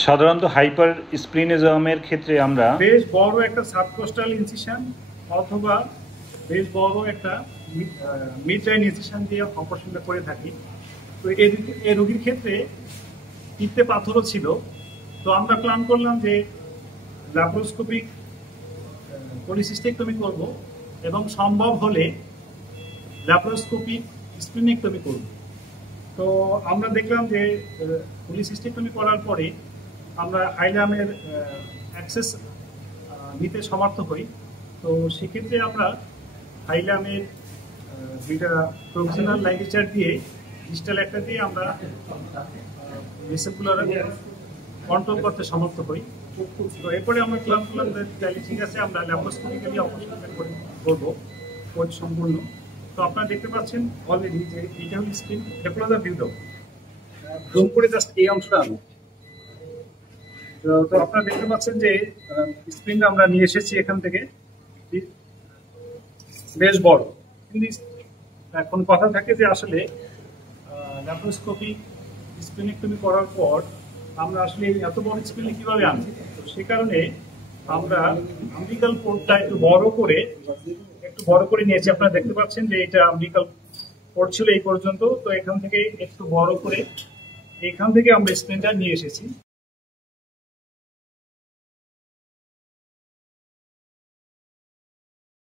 সাধারণত হাইপার স্প্লিনিজমের ক্ষেত্রে আমরা বেশ বড় একটা সাবকোস্টাল ইনসিশন অথবা বেশ বড় একটা মিডলাইন ইনসিশন দিয়ে অপারেশনটা করে থাকি। তো এই রোগীর ক্ষেত্রে পিত্তে পাথরও ছিল। তো আমরা প্ল্যান করলাম যে ল্যাপারোস্কোপিক পলিসিস্টেক্টমি করব এবং সম্ভব হলে ল্যাপারোস্কোপিক স্প্লিনেক্টমি করব। তো আমরা দেখলাম যে পলিসিস্টেক্টমি করার পরে আমরা হাইলামের অ্যাক্সেস নিতে সমর্থ হই। তো সেক্ষেত্রে আমরা হাইলামের যেটা প্রভিশনাল লাইগেচার দিয়ে ডিজিটাল একটা দিয়ে আমরা রিসেপুলার কন্ট্রোল করতে সমর্থ হই। তো এরপরে আমরা প্ল্যান করলাম তাহলে ঠিক আছে আমরা ল্যাপারোস্কোপিক্যালি অপারেশন করবো কোচ সম্পূর্ণ। তো আপনারা দেখতে পাচ্ছেন অলরেডি যে এইটা হল স্ক্রিন, এটা ভিউটা জুম করে জাস্ট এই অংশটা আনো। তো আপনারা দেখতে পাচ্ছেন যে স্ক্রিনটা আমরা নিয়ে এসেছি এখান থেকে, বেশ বড়। কিন্তু এখন কথা থাকে যে আসলে ল্যাপারোস্কোপিক স্প্লিনেক্টমি করার পর আমরা আসলে এত বড় স্প্লিন কিভাবে আনছি। তো সে কারণে আমরা আমবিকাল পোর্টটা একটু বড় করে নিয়েছি। আপনারা দেখতে পাচ্ছেন যে এটা আমবিকাল পোর্ট ছিল এই পর্যন্ত। তো এখান থেকে একটু বড় করে এখান থেকে আমরা স্প্লিনটা নিয়ে এসেছি।